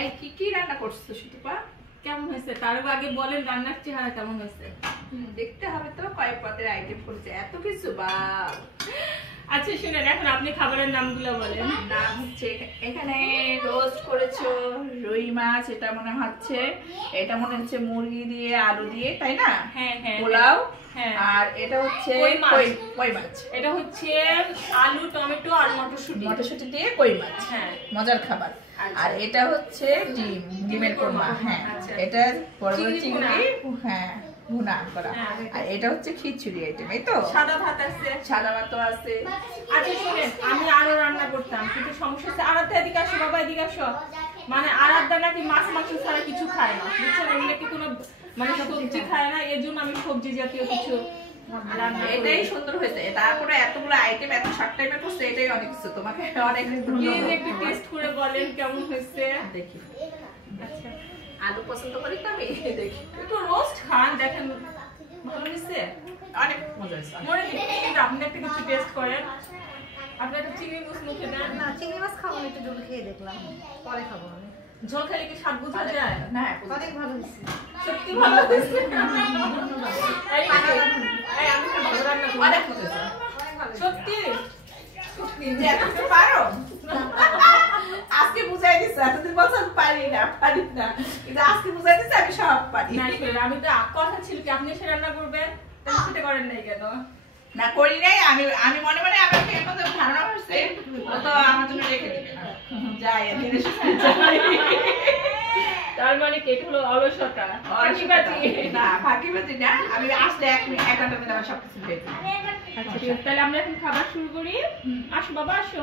এই কি রান্না করছো সুতপা? কেমন হয়েছে তার আগে বলেন রান্নার চেহারা কেমন হয়েছে? দেখতে হবে তো কয় পদের আইটেম করেছে, এত কিছু বা। আচ্ছা শুনেন, এখন আপনি খাবারের নামগুলো বলেন। নাম হচ্ছে এখানে রোস্ট করেছো রুই মাছ, এটা মনে হচ্ছে মুরগি দিয়ে আলু দিয়ে, তাই না? হ্যাঁ হ্যাঁ পোলাও। হ্যাঁ। আর এটা হচ্ছে কই মাছ। এটা হচ্ছে আলু টমেটো আর মটরশুঁটি দিয়ে কই মাছ। হ্যাঁ, মজার খাবার। আর এটা হচ্ছে ডিমের কোরমা। হ্যাঁ, এটা বড় বড় চিংড়ি, হ্যাঁ ভুনা করা। আর এটা হচ্ছে খিচুড়ি আইটেম, এই তো। সাদা ভাত আছে, সাদা ভাতও আছে। আচ্ছা শুনেন, আমি আরো রান্না করতাম কিন্তু সমস্যা হচ্ছে আরাধ্যা এদিকে আসো, বাবা এদিকে আসো। মানে আরাধ্যা নাকি মাছ মাংস ছাড়া কিছু খায় না, বুঝছেন? এমনি নাকি কোনো মানে সবজি খায় না, এর জন্য আমি সবজি জাতীয় কিছু রান্না। এটাই সুন্দর হয়েছে, তারপরে এতগুলো আইটেম এত শর্ট টাইমে করছে, এটাই অনেক কিছু। তোমাকে অনেক প্লিজ একটু টেস্ট করে বলেন কেমন হয়েছে। দেখি। আচ্ছা, আলু পছন্দ করি তো আমি, দেখি। একটু রোস্ট খান, দেখেন ভালো হয়েছে, অনেক মজা হয়েছে। মনে কিন্তু আপনি একটা কিছু টেস্ট করেন। আপনি একটা চিংড়ি মাছ মুখে দেন। না, চিংড়ি মাছ খাবো না, একটু ঝোল খেয়ে দেখলাম, পরে খাবো আমি। ঝোল খেলে কি স্বাদ বোঝা যায়? না, অনেক ভালো হয়েছে, সত্যি ভালো হয়েছে। এই আমি তো ভালো রান্না করি। অনেক মজা হয়েছে। সত্যি যে এত কিছু পারো? আজকে বুঝাই দিচ্ছে, এতদিন বলছো আমি পারি না। কিন্তু আজকে বুঝাই দিচ্ছে আমি সব পারি। না আসলে আমি তো কথা ছিল কি আপনি এসে রান্না করবেন, তাহলে সেটা করেন নাই কেন? না করি নাই, আমি মনে মনে আমার এখন তো ধারণা হচ্ছে ও তো আমার জন্য রেখে দিবে না। যাই এদিন এসে তার মানে কি এটা হলো অলসতা? না, ফাঁকিবাজি না। আমি আসলে 1 ঘন্টার মধ্যে আমার সবকিছু হয়ে যাবে। আচ্ছা ঠিক আছে, তাহলে আমরা এখন খাবার শুরু করি। আসো বাবা আসো।